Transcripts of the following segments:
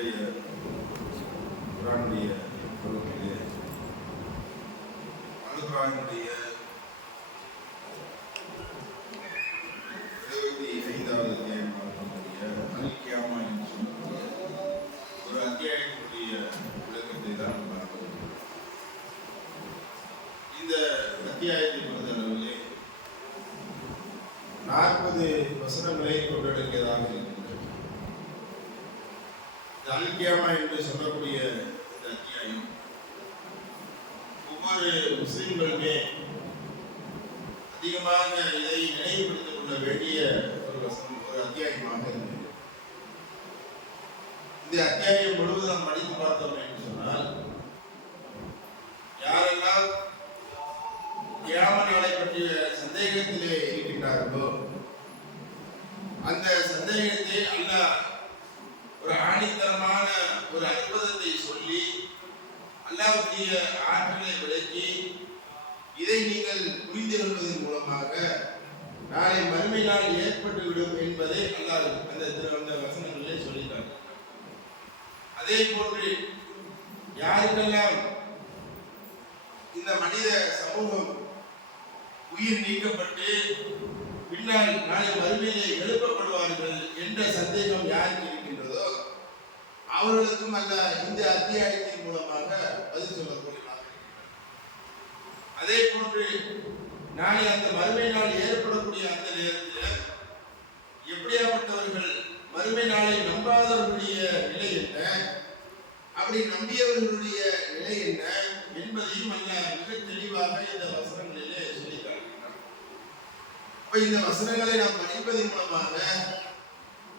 இன்றைய குர்ஆனுடைய பருவத்திலே அல்-குர்ஆனுடைய 75வது அத்தியாயம் பார்க்கக்கூடிய அல்-கியாமா என்று சொல்லக்கூடிய ஒரு அத்தியாயத்தினுடைய விளக்கத்தை தான் பார்க்கிறோம். இந்த அத்தியாயத்தை பொறுத்தளவிலே 40 வசனங்களை கொண்டடக்கியதாக இருக்கிறது. அல்-கியாமா என்று சொல்லக்கூடிய இந்த அத்தியாயம் ஒவ்வொரு முஸ்லிம்களுமே அதிகமாக இதை நினைவுபடுத்திக் கொள்ள வேண்டிய ஒரு அத்தியாயமாக இருந்தது. இந்த அத்தியாயம் முழுவதும் நாம் படித்து பார்த்தோம் என்று சொன்னால், யாரெல்லாம் கியாமா நாளை பற்றிய சந்தேகத்திலே இருக்கின்றார்களோ அந்த சந்தேகத்தை அல்லாஹ் ஒரு ஆணித்தரமான ஒரு அற்புதத்தை சொல்லி அல்லாஹ்வுடைய ஆற்றலை விளக்கி, இதை நீங்கள் புரிந்து கொள்வதன் மூலமாக நாளை மறுமை நாள் ஏற்பட்டுவிடும் என்பதை அல்லாஹ் அந்த வசனங்களிலே சொல்லிட்டார். அதே போன்று யாருக்கெல்லாம் இந்த மனித சமூகம் உயிர் நீக்கப்பட்டு பின்னால் நாளை மறுமையிலே எழுப்பப்படுவார்கள் என்ற சந்தேகம் யாருக்கு இருக்கின்றதோ அவர்களுக்கும் அல்ல இந்த அத்தியாயத்தின் மூலமாக பதில் சொல்லக்கூடியதாக. அதே போன்று நாளை அந்த மறுமை நாள் ஏற்படக்கூடிய அந்த நேரத்தில் எப்படியாப்பட்டவர்கள் மறுமை நாளை நம்பாதவர்களுடைய நிலை என்ன, அப்படி நம்பியவர்களுடைய நிலை என்ன என்பதையும் அல்ல மிக தெளிவாக இந்த வசனங்களிலே சொல்லி காட்டுகிறார். அப்ப இந்த வசனங்களை நாம் படிப்பதன் மூலமாக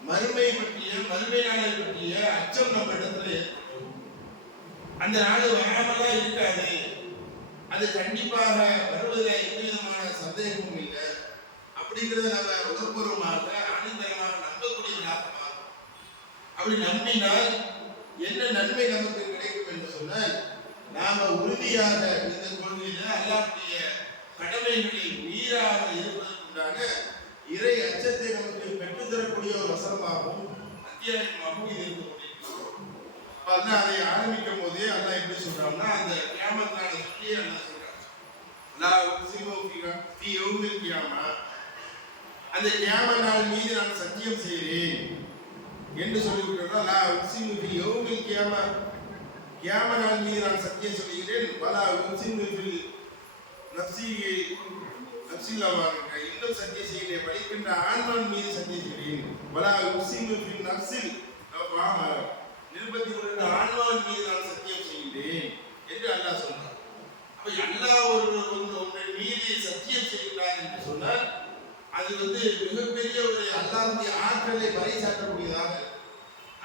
மறுமை பற்றிய மறுமை நாளை பற்றிய அச்சம் நம்ம இடத்துல ஏற்படும். அந்த நாடு வராமலாம் இருக்காது, அது கண்டிப்பாக வருவதில் எந்த விதமான சந்தேகமும் இல்லை அப்படிங்கிறத நம்ம உணர்வுபூர்வமாக ஆனந்தமாக நம்பக்கூடியதாக மாறும். அப்படி நம்பினால் என்ன நன்மை நமக்கு கிடைக்கும் என்று சொன்னால், நாம உறுதியாக இந்த கொள்கையில அல்லாஹ்வுடைய கடமைகளை மீறாக இருப்பதற்குண்டான இறை அச்சத்தை நமக்கு பெற்றுத்தரக்கூடிய ஒரு வசனமாகவும் அத்தியாயமாகவும் இது இருந்து கொண்டிருக்கிறோம். அதை ஆரம்பிக்கும் போதே அல்லாஹ் எப்படி சொல்றாங்கன்னா, அந்த கியாமத் நாளை சொல்லி அல்லாஹ் சொல்றான், அந்த கியாமத் நாள் மீது நான் சத்தியம் செய்கிறேன் என்று சொல்லிவிட்டோம்னா, கியாமத் நாள் மீது நான் சத்தியம் சொல்கிறேன். இன்னும் சத்தியம் செய்கிறேன், படிக்கின்ற ஆன்மான் மீது சத்தியம் செய்கிறேன். நிருபத்தில் ஆன்மாவின் மீது நான் சத்தியம் செய்கிறேன் என்று அல்லாஹ் சொன்னார். அப்ப அல்லாஹ் ஒன்றை மீது சத்தியம் செய்கிறார் என்று சொன்னால் அது மிகப்பெரிய ஒரு அல்லாஹ்வுடைய ஆற்றலை பறைசாற்றக்கூடியதாக.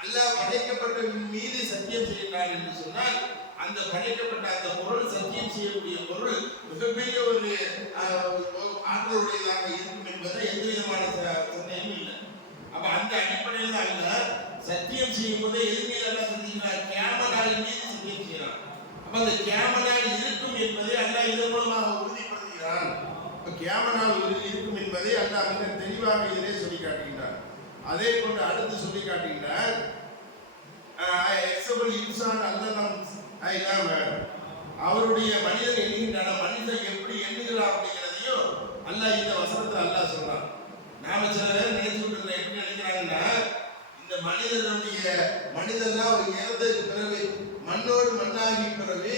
அல்லாஹ் படைக்கப்பட்ட மீது சத்தியம் செய்கிறார் என்று சொன்னால் அந்த படைக்கப்பட்ட அந்த பொருள் சத்தியம் செய்யக்கூடிய பொருள் மிகப்பெரிய ஒரு ஆற்றலுடையதாக இருக்கும் என்பதை எந்த விதமான சந்தேகமும் இல்லை. அப்ப அந்த அடிப்படையில் தான் அல்ல சத்தியம் செய்யும் போது எதுவுமே எல்லாம் சந்திக்கிறார், கியாமத் நாளின் மீது சத்தியம் செய்யறான். அப்ப அந்த கியாமத் நாள் இருக்கும் என்பதை அல்லாஹ் இதன் மூலமாக உறுதிப்படுத்துகிறான். அப்ப கியாமத் நாள் இருக்கும் என்பதை அல்லாஹ் மிக தெளிவாக இதிலே சொல்லி காட்டுகின்றார். அதே போன்று அடுத்து சொல்லி காட்டுகின்றார், அவருடைய மனிதன் எண்ணுகின்றன, மனிதன் எப்படி எண்ணுகிறார் அப்படிங்கிறதையும் அல்லாஹ் இந்த வசனத்தில் அல்லாஹ் சொல்றான். நாம சில பேர் நினைச்சுட்டு எப்படி நினைக்கிறாங்கன்னா, இந்த மனிதன்லாம் ஒரு இறந்ததுக்கு பிறகு மண்ணோடு மண்ணாகி பிறகு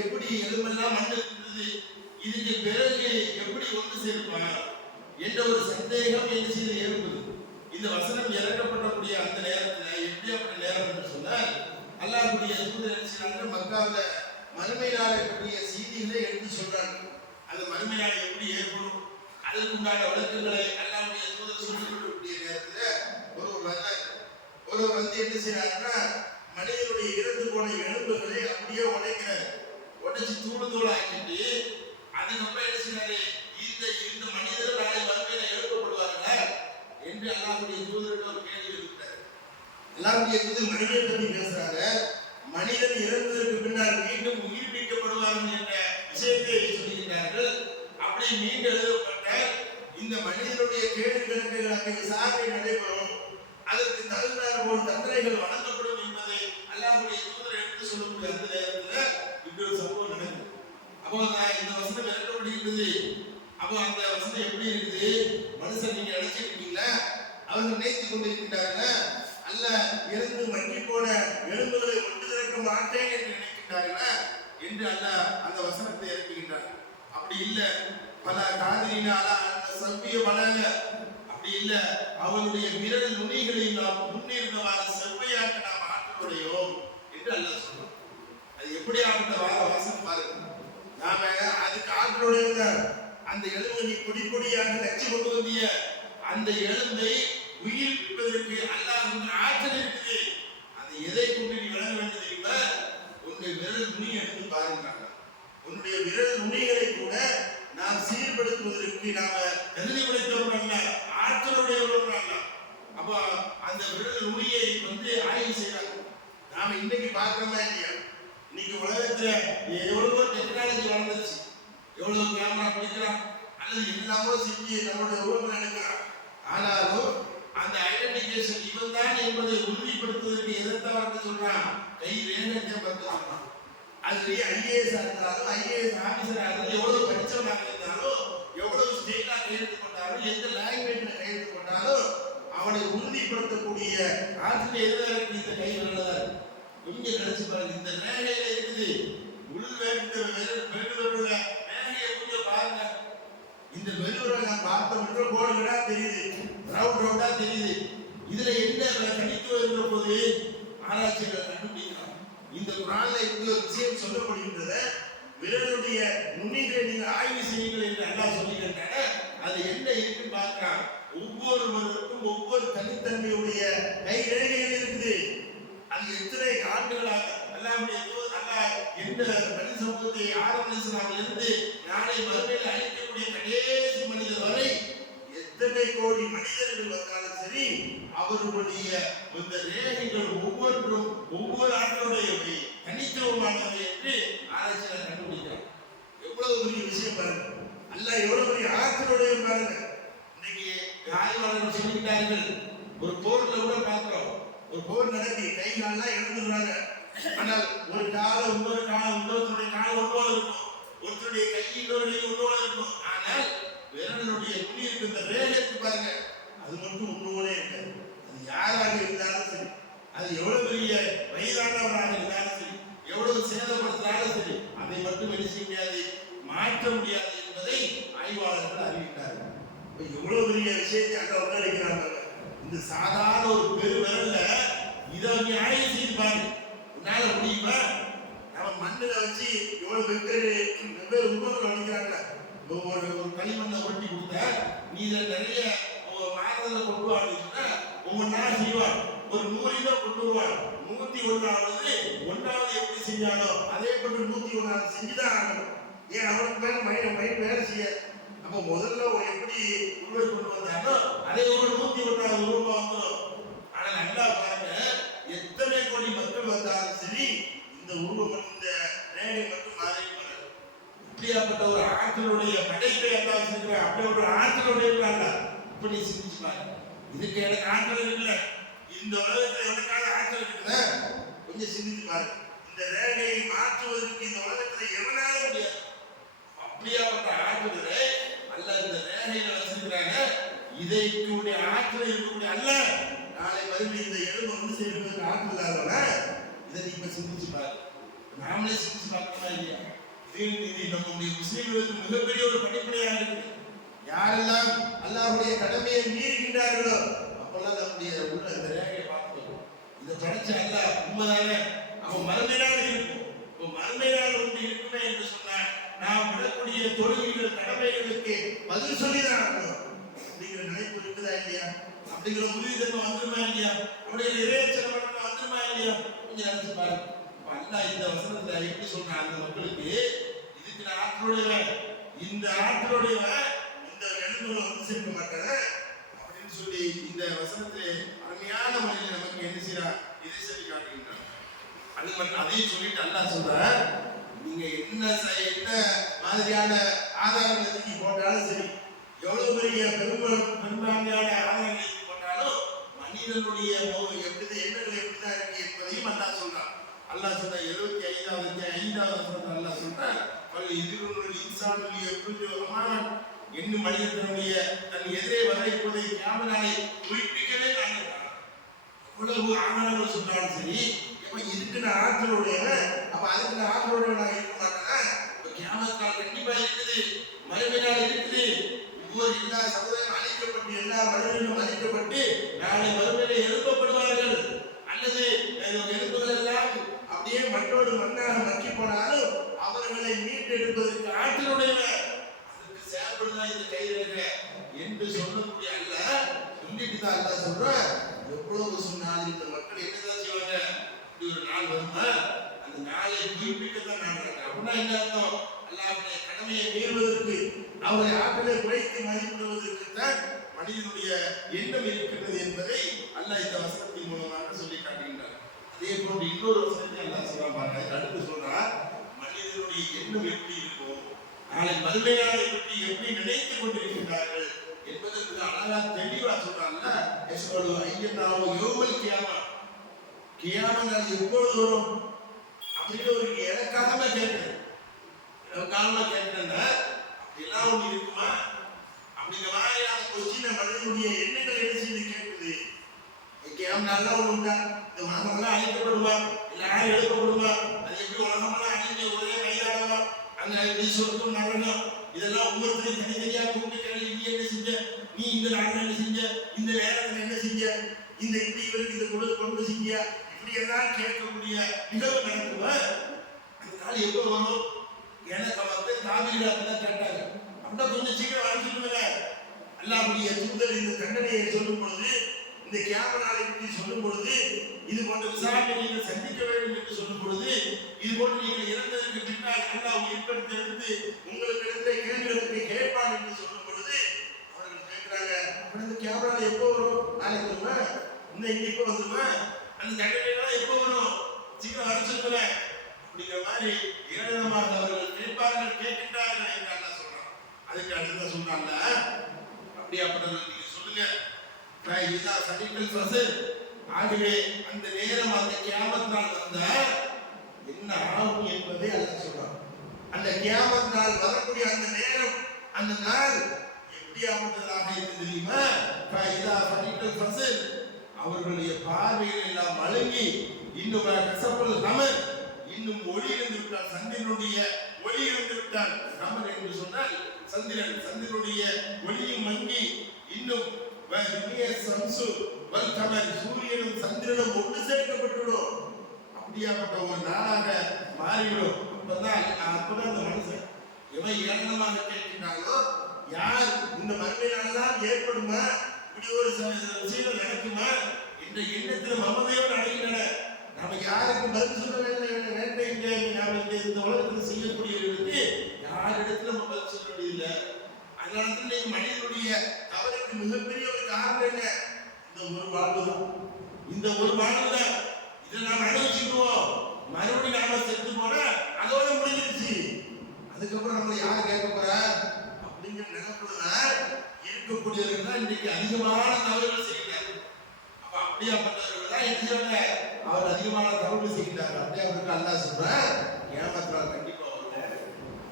எப்படி எலும்பெல்லாம் மண் இருந்தது, இதுக்கு பிறகு எப்படி ஒன்று சேர்ப்பான் என்ற ஒரு சந்தேகம் என்ன செய்து ஏற்படுது. இந்த வசனம் இறக்கப்படக்கூடிய அந்த நேரத்தில் எப்படியாப்பட்ட நேரம் என்று சொன்னால், அல்லாஹ்வுடைய தூதர் என்ன செய்யறாங்க, மக்காவில் மறுமை நாளை பற்றிய செய்திகளை எடுத்து சொல்றாங்க. அந்த மறுமை நாள் எப்படி ஏற்படும் அதற்குண்டான விளக்கங்களை அல்லாஹ்வுடைய தூதர் சொல்லிக் கொடுக்கக்கூடிய நேரத்தில் ஒருவர் என்ன செய்யறாருன்னா, மனிதனுடைய இறந்து போன எலும்புகளை அப்படியே உடைச்சு தூள் ஆக்கிட்டு அதுக்கப்புறம் என்ன செய்யறாரு, இந்த மனிதர் நாளை மறுமையில எழுப்பப்படுவார்களா என்று அல்லாஹ்வுடைய தூதருக்கு ஒரு கேள்வி இருக்கிறார். அல்லாஹ்வுடைய தூதர் மனிதனை பற்றி பேசுறாங்க. மனிதன் இறந்ததற்கு பின்னால் மீண்டும் உயிர்ப்பிக்கப்படுவார்கள் என்ற விஷயத்தை சொல்லுகின்றார்கள். அப்படி மீண்டும் எழுதப்பட்ட இந்த மனிதனுடைய கேள்வி கணக்குகள் அன்றைக்கு சார்பை நடைபெறும், அதற்கு தகுந்தார் போல் தண்டனைகள் வழங்கப்படும் என்பதை அல்லாஹ்வுடைய தூதர் எடுத்து சொல்லக்கூடிய அந்த நேரத்துல இப்படி ஒரு சம்பவம் நடக்குது. அப்போ இந்த வசனம் இறக்கப்படுகிறது. அப்போ அந்த வசனம் எப்படி இருக்குது? மனுஷன் நீங்க நினைச்சிட்டு இருக்கீங்களா? அவர்கள் நினைத்துக் கொண்டிருக்கின்றார்கள் அல்ல இருந்து மங்கி போன எலும்புகளை ஒன்று திறக்க மாட்டேன் என்று நினைக்கின்றார்கள் என்று அல்ல அந்த வசனத்தை இறக்குகின்றார். அப்படி இல்ல பல காதிரினால அந்த சவ்விய வளங்க அப்படி இல்ல அவனுடைய விரல் நுனிகளை நாம் முன்னிருந்தவாறு செவ்வையாக்க நாம் ஆற்றலுடையோம் என்று அல்ல சொல்றோம். அது எப்படியாப்பட்ட வாசம் பாருங்க. நாம அதுக்கு ஆற்றலுடைய அந்த எலும்பை நீ பொடி பொடியாக நச்சு கொண்டு வந்திய அந்த எலும்பை உயிர்ப்பிப்பதற்கு அல்லாஹ் ஆற்றல் இருக்குது. அதை எதை கொண்டு நீ விளங்க வேண்டியது தெரியுமா? உன்னுடைய விரல் நுனி எடுத்து பாருங்க. உன்னுடைய விரல் நுனிகளை கூட நாம் சீர்படுத்துவதற்கு நாம தகுதி படைத்தவர்கள் அல்ல, ஆற்றலுடையவர்கள் அல்ல. அப்போ அந்த விரல் நுனியை ஆய்வு செய்யறாங்க. நாம இன்னைக்கு பார்க்கிறோமா இல்லையா? இன்னைக்கு உலகத்துல எவ்வளவோ டெக்னாலஜி வளர்ந்துச்சு, எவ்வளவு கேமரா பிடிக்கலாம் அல்லது எல்லாமோ செஞ்சு நம்மளுடைய உருவங்களை எடுக்கலாம். ஆனாலும் அந்த ஐடென்டிஃபிகேஷன் இவன் தான் என்பதை உறுதிப்படுத்துவதற்கு எதை தவிர சொல்றான்? கை ரேகத்தை பார்த்து சொல்றான். அதுலயே ஐஏஎஸ் இருந்தாலும் ஐஏஎஸ் ஆபீசர் இருந்தாலும் எவ்வளவு படிச்சவனாக இருந்தாலும் எவ்வளவு ஸ்டேட்டா கையெழுத்து கொண்டாலும் எந்த லாங்குவேஜ்ல கையெழுத்து கொண்டாலும் அவனை உறுதிப்படுத்தக்கூடிய ஆட்சியில் எதிராக இருக்கு இந்த கை நல்லதா கொஞ்சம் நினைச்சு பாருங்க. இந்த ரேகையில இருக்குது உள் வெறுவருள்ள ரேகையை கொஞ்சம் பாருங்க. இந்த வெறுவரை நான் பார்த்தோம்னா கோடுகளா தெரியுது, ரவுண்டா தெரியுது. இதுல என்ன கணித்து வருகிற போது ஆராய்ச்சிகள் கண்டுபிடிக்கலாம். இந்த குரான்ல இப்படி ஒரு விஷயம் சொல்லப்படுகின்றத விரலுடைய நுனிகளை நீங்க ஆய்வு செய்யுங்கள் என்று அல்லாஹ் சொல்லிக்கின்றாங்க. அது என்ன இருக்கு பார்க்கலாம். ஒவ்வொருவருக்கும் ஒவ்வொரு தனித்தன்மையுடைய கை ரேகைகள் இருக்குது. அது எத்தனை ஆண்டுகளாக அல்லாஹ்வுடைய அல்லாஹ் எந்த மனித சமூகத்தை ஆரம்பிச்சதில் இருந்து நாளை மறுமையில் அழிக்கக்கூடிய கடைசி மனிதர் வரை எத்தனை கோடி மனிதர்கள் வந்தாலும் சரி அவர்களுடைய இந்த ரேகைகள் ஒவ்வொன்றும் ஒவ்வொரு ஆட்களுடைய தனித்துவமானவை என்று ஆராய்ச்சியாளர் கண்டுபிடிக்கிறார். எவ்வளவு பெரிய விஷயம் பாருங்க. அல்லாஹ் எவ்வளவு பெரிய ஆற்றலுடைய பாருங்க. இன்னைக்கு ஆய்வாளர்கள் சொல்லிவிட்டார்கள், ஒரு போர்ல கூட பார்க்கிறோம், ஒரு போர் நடத்தி கை கால்லாம் இழந்துடுறாங்க. ஆனால் ஒரு காலம் இன்னொருத்தருடைய காலம் ஒன்றுவாக இருக்கும், ஒருத்தருடைய கை இன்னொரு ஒன்றுவாக இருக்கும். ஆனால் விரலுடைய நுனி இருக்கு, இந்த ரேகை பாருங்க, அது மட்டும் ஒன்றுவோனே இருக்காது. அது யாராக இருந்தாலும் சரி, அது எவ்வளவு பெரிய வயதானவராக இருந்தாலும் சரி, எவ்வளவு சேதப்படுத்தினாலும் சரி, அதை மட்டும் என்ன செய்ய முடியாது, மாற்ற முடியாது என்பதை ஆய்வாளர்கள் அறிவித்தார்கள். எவ்வளவு பெரிய விஷயத்தை அங்க ஒன்றிருக்கிறாங்க. இந்த சாதாரண ஒரு பெரு விரல்ல இதை நீ ஆய்வு செய்து பாரு, உன்னால முடியுமா? நம்ம மண்ணில் வச்சு எவ்வளவு வெவ்வேறு உருவங்கள் வடிக்கிறாங்க. ஒரு களிமண்ணை ஒட்டி கொடுத்த நீ இதில் நிறைய மாதத்தில் கொண்டு வாங்கினா ஒவ்வொன்றா செய்வான். ஒரு 100 கிலோ கொண்டு வருவான். 101வது எப்படி செஞ்சாலோ அதே போன்று 101 செஞ்சுதான் ஆகணும். ஏன் அவனுக்கு மேல மைண்ட் வேலை செய்ய. அப்போ முதல்ல எப்படி உருவை கொண்டு வந்தாலோ அதே ஒரு 101வது உருவமா வந்துடும். ஆனால் நல்லா பாருங்க, எத்தனை கோடி மக்கள் வந்தாலும் சரி இந்த உருவம் இந்த ரேகை மட்டும் மாறி வராது. இப்படியாப்பட்ட ஒரு ஆற்றலுடைய படைப்பை எல்லாம் வச்சிருக்கிறேன். அப்படி ஒரு ஆற்றலுடைய இப்ப நீ சிந்திச்சு பாருங்க. இதுக்கு எனக்கு ஆற்றல் இருக்குல்ல, இந்த உலகத்துல எனக்காக ஆற்றல் இருக்குல்ல, கொஞ்சம் சிந்திச்சு பாருங்க. இந்த ரேகையை மாற்றுவதற்கு இந்த உலகத்துல எவனால முடியாது. அப்படியாப்பட்ட ஆற்றலை அல்ல இந்த ரேகையில வச்சிருக்கிறாங்க. இதைக்குடைய ஆற்றல் இருக்கக்கூடிய அல்ல நாளை மறுபடியும் இந்த எலும்பு ஒன்று செய்வதற்கு ஆற்றல் இல்லாதவன. இதை நீங்க சிந்திச்சு பாருங்க. நாமளே சிந்திச்சு பார்க்கணுமா இல்லையா? இது நம்முடைய முஸ்லிம்களுக்கு மிகப்பெரிய ஒரு படிப்படியாக இருக்கு. யாரெல்லாம் அல்லாஹ்வுடைய கடமையை மீறுகின்றார்களோ அப்பெல்லாம் நம்முடைய உள்ள இந்த ரேகையை பார்க்கணும். இதை படிச்ச அல்லாஹ் உண்மைதானே அவன் மறுமையினால் இருக்கும். இப்போ மறுமையினால் ஒன்று இருக்குமே என்று சொன்னால் நாம் விடக்கூடிய தொழில்கள் கடமைகளுக்கு பதில் சொல்லிதான் ஆகணும் அப்படிங்கிற நினைப்பு இருக்குதா இல்லையா? அப்படிங்கிற உறுதி தன்மை வந்துருமா இல்லையா? அப்படிங்கிற இறைச்சல் வந்துருமா இல்லையா? கொஞ்சம் நினைச்சு பாருங்க. அல்லாஹ் இந்த வசனத்துல எப்படி சொல்றான், அந்த மக்களுக்கு இதுக்கு நான் ஆற்றலுடையவன், இந்த ஆற்றலுடையவன் இந்த எலும்புகளை சேர்க்க மாட்டேன் அப்படின்னு சொல்லி இந்த வசனத்திலே அருமையான முறையில் நமக்கு என்ன செய்யறான், இதை சொல்லி காட்டுகின்றான். அது மட்டும் அதையும் சொல்லிட்டு அல்லாஹ் சொல்ற, நீங்க என்ன மாதிரியான ஆதாரங்களை தூக்கி போட்டாலும் சரி, எவ்வளவு பெரிய பெரும்பான்மையான ஆதாரங்களை போட்டாலும் மனிதனுடைய எப்படி எண்ணங்கள் எப்படிதான் இருக்கு என்பதையும் அல்லாஹ் சொல்றான். அல்லாஹ் சொன்ன 75வது அல்லாஹ் சொல்றான் இதுனுடைய இன்சானுடைய எப்படி அமான் என்னும் மனிதனுடைய தன் எதிரே வர இருப்பதை கியாமனாலே குறிப்பிக்கவே நான் இவ்வளவு ஆமனங்கள் சொன்னாலும் சரி இப்ப இதுக்கு நான் ஆற்றலுடைய அப்ப அதுக்கு நான் ஆற்றலுடைய நான் இருக்க மாட்டேன்னா இப்ப கியாமத்தால் கண்டிப்பா இருக்குது மறுமையால் இருக்குது ஒவ்வொரு எல்லா சமுதாயம் அழிக்கப்பட்டு எல்லா மனிதர்களும் அழிக்கப்பட்டு நாளை மறுமையிலே எழுப்பப்படுவார்கள் அல்லது எழுப்புகள் எல்லாம் அப்படியே மற்றொரு மண்ணாக மக்கி போனாலும் அவர்களை மீட்டெடுப்பதற்கு ஆற்றலுடையவர் அதற்கு செயல்படுதான் இந்த கையில் என்று சொல்லக்கூடிய அல்ல சொல்லிட்டு தான் அல்ல சொல்ற எவ்வளவு சொன்னாலும் இந்த மக்கள் என்னதான் செய்வாங்க இப்படி ஒரு நாள் வருமா அந்த நாளை குறிப்பிட்டதான் நாடுறாங்க அப்படின்னா என்ன அர்த்தம் அல்லாஹ்வுடைய கடமையை மீறுவதற்கு அவரை ஆற்றலை குறைத்து மதிப்பிடுவதற்கு தான் மனிதனுடைய எண்ணம் இருக்கின்றது என்பதை அல்லாஹ் இந்த வசனத்தின் மூலமாக சொல்லி காட்டுகின்றார். அதே போன்று இன்னொரு வசனத்தை அல்லாஹ் சொல்றான் பாருங்க. அடுத்து சொல்றார் மனிதனுடைய எண்ணம் எப்படி இருக்கும் நாளை மறுமையாளை பற்றி எப்படி நினைத்துக் கொண்டிருக்கிறார்கள் என்பதற்கு அழகா தெளிவா சொல்றாங்க. எஸ்வலு ஐயனாவோ யோமல் கியாமா கியாமா நாள் எப்பொழுது வரும் அப்படின்னு ஒரு எனக்காகவே கேட்கிறேன். காலமா கேட்கிறேன்னா அப்படிலாம் ஒண்ணு இருக்குமா அப்படிங்கிற மாதிரியான கொஸ்டினை மனிதனுடைய எண்ணங்கள் என்ன செய்து கேட்குது. கியாமா நாள்லாம் ஒண்ணு உண்டா? இந்த உலகமெல்லாம் அழிக்கப்படுமா இல்ல யாரும் எழுப்பப்படுமா? அது எப்படி உலகமெல்லாம் அழிஞ்ச ஒரே கையாளமா அங்க நீ சொர்க்கம் நரகம் இதெல்லாம் ஒவ்வொருத்தரையும் தனித்தனியா கூப்பிட்டு நீ என்ன செஞ்ச, நீ இந்த நாட்டில் என்ன செஞ்ச, இந்த நேரத்தில் என்ன செஞ்ச, இந்த இப்படி இவருக்கு இந்த கொடுத்து கொண்டு செஞ்ச, இப்படி எல்லாம் கேட்கக்கூடிய நிகழ்வு நடக்குமா? அந்த நாள் எப்போ வரும்? எனக்கு வந்து தாவீது அப்படிதான் கேட்டாங்க. அப்படின்னா கொஞ்சம் சீக்கிரம் அழைச்சிருக்கல. அல்லாஹ்வுடைய தூதர் இந்த தண்டனையை சொல்லும் பொழுது இந்த கியாம நாளை பற்றி சொல்லும் பொழுது இது போன்ற விசாரணை நீங்கள் சந்திக்க வேண்டும் என்று சொல்லும் பொழுது இது போன்று நீங்கள் இறந்ததற்கு பின்னால் அல்லாஹ் ஏற்படுத்தி உங்களுக்கு இடத்துல கேள்விகளுக்கு கேட்பான் என்று சொல்லும் பொழுது அவர்கள் கேட்கிறாங்க இந்த கியாம நாள் எப்போ வரும்? நாளைக்கு வருமா? இன்னைக்கு எப்போ வந்துருமா? அந்த தண்டனைலாம் எப்போ வரும்? சீக்கிரம் அழைச்சிருக்கல அப்படிங்கிற மாதிரி ஏராளமாக அவர்கள் கேட்பார்கள் கேட்கின்றார்கள் என்று அல்லாஹ் சொல்றான். அதுக்கு அடுத்த சொன்னாங்க அப்படியாப்பட்டவர்கள் நீங்க சொல்லுங்க ஆகவே அந்த நேரம் அந்த கியாமத் நாள் வந்த என்ன ஆகும் என்பதை அல்லாஹ் சொல்றான். அந்த கியாமத் நாள் வரக்கூடிய அந்த நேரம் அந்த நாள் எப்படியாப்பட்டதாக இருக்கு தெரியுமா? அவர்களுடைய பார்வையில் எல்லாம் மழுங்கி இன்னும் கசப்பல் கமர் இன்னும் ஒளி இருந்து விட்டால் சந்திரனுடைய ஒளி இருந்து விட்டால் கமர் என்று சொன்னால் சந்திரன் சந்திரனுடைய ஒளியும் மங்கி இன்னும் சூரியனும் சந்திரனும் ஒன்று சேர்க்கப்பட்டுடும். அப்படியாப்பட்ட ஒரு நாளாக மாறிவிடும். அப்பதான் அந்த மனுஷன் எவன் ஏளனமாக கேட்கின்றாலோ யார் இந்த மறுமையினால்தான் ஏற்படுமா இப்படி ஒரு விஷயம் நடக்குமா என்ற எண்ணத்தில் மமதையோடு அடைகின்றன. நாம யாருக்கு பதில் சொல்ல வேண்டும்? நாம இந்த உலகத்தில் செய்யக்கூடியவர்களுக்கு யாரிடத்துல நம்ம பதில் சொல்ல வேண்டியதில்லை. அதனால மனிதனுடைய தவறுக்கு மிகப்பெரிய ஒரு காரணம் என்ன? இந்த ஒரு வாழ்வு தான். இந்த ஒரு வாழ்வுல இதை நாம் அனுபவிச்சுக்குவோம். மறுபடியும் நாம செத்து போன அதோட முடிஞ்சிருச்சு. அதுக்கப்புறம் நம்ம யார் கேட்க போறா அப்படிங்கிற நினைப்புலதான் இருக்கக்கூடியவர்கள் தான் இன்னைக்கு அதிகமான தவறுகள் செய்கிறார். அப்ப அப்படியாப்பட்டவர்கள் தான் என்ன செய்வாங்க? அவர் அதிகமான தவறுகள் செய்கிறார். அப்படியே அவருக்கு அல்லாஹ் சொல்றார் கியாமத் கண்டிப்பா வரும்.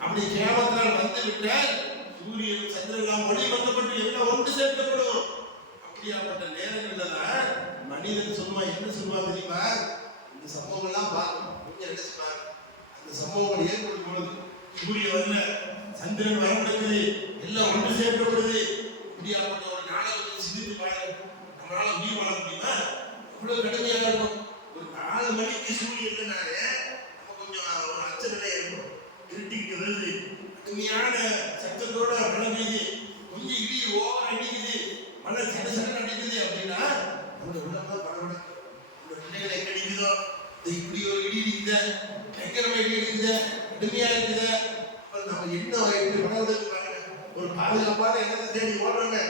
அப்படி கியாமத் நாள் வந்து விட்டால் சூரியன் சந்திரன் ஒளி வந்தப்பட்டு எல்லாம் ஒன்று சேர்க்கப்படும். அப்படியாப்பட்ட நேரங்கள்ல தான் மனிதன் சொல்லுவான். என்ன சொல்லுவான் தெரியுமா? இந்த சம்பவம் எல்லாம் பார்க்கணும். கொஞ்சம் நினைச்சு பாருங்க. அந்த சம்பவங்கள் ஏற்படும் பொழுது சூரியன் வரல, சந்திரன் வரப்படுது, எல்லாம் ஒன்று சேர்க்கப்படுது. இப்படியாப்பட்ட ஒரு நாளை சிந்தித்து பாருங்க. நம்மளால உயிர் வாழ முடியுமா? எவ்வளவு கடுமையாக இருக்கும். ஒரு 4 மணிக்கு சூரியன் இருந்தாலே நம்ம கொஞ்சம் ஒரு அச்ச நிலை இருக்கும். இருட்டிக்கு வருது, கடுமையான சத்தத்தோட மழை பெய்யுது, கொஞ்சம் இடி ஓவர் அடிக்குது, மழை சடசடன் அடிக்குது அப்படின்னா நம்மளோட உள்ளம்லாம் படபட. உங்க பிள்ளைகளை எங்க அடிக்குதோ இப்படி ஒரு இடி அடிக்குத, பயங்கரமா இடி அடிக்குத, கடுமையா இருக்குத, நம்ம என்ன ஆயிட்டு படபடுத்து பாருங்க. ஒரு பாதுகாப்பான இடத்தை தேடி ஓடுறவங்க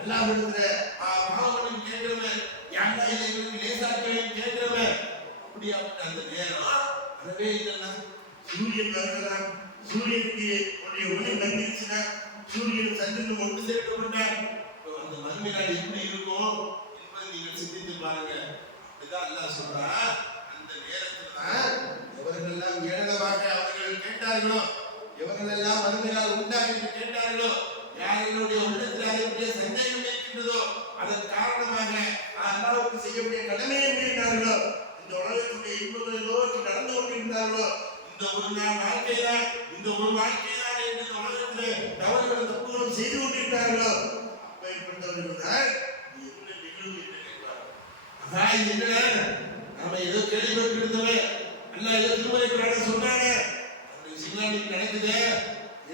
எல்லாம் இடத்துல பாவம் கேட்கிறவன் யாரா இவங்களுக்கு லேசாக்கிறேன் கேட்கிறவன் அப்படியாப்பட்ட அந்த நேரம் அறவே இல்லைன்னா சூரியன் வரலாம். சூரியனுக்கு ஒளி வந்துருச்சுன்னா சூரியன் சந்திரன் ஒன்று சேர்க்கப்பட்டார். அந்த மறுமையால் எப்படி இருக்கும் என்பதை நீங்கள் சிந்தித்து பாருங்க. அப்படிதான் அல்லாஹ் சொல்றா. அந்த அந்த நேரத்தில் தான் எவர்களெல்லாம் ஏளனமாக அவர்கள் கேட்டார்களோ, எவர்களெல்லாம் வறுமையால் உண்டாகி என்று கேட்டார்களோ, யார்களுடைய உள்ளத்தில் அதனுடைய சந்தேகம் இருக்கின்றதோ, அதன் காரணமாக அல்லாஹ்வுக்கு செய்யக்கூடிய கடமையை மீறினார்களோ, இந்த உலகத்துடைய இன்பங்களை நோக்கி நடந்து கொண்டிருந்தார்களோ, இந்த ஒரு நாள் வாழ்க்கைதான், இந்த ஒரு வாழ்க்கைதான் என்று இந்த உலகத்திலே தவறுகளும் தப்புகளும் செய்து கொண்டிருந்தார்களோ, அப்பேற்பட்டவர்கள் தான் என்ன நிகழ்வு என்று கேட்பார்கள். என்ன நாம ஏதோ கேள்விப்பட்டிருந்தோமே, அல்லாஹ் ஏதோ திருமலை குர்ஆன்ல சொன்னானே, அந்த விஷயங்கள் இன்னைக்கு நடக்குதே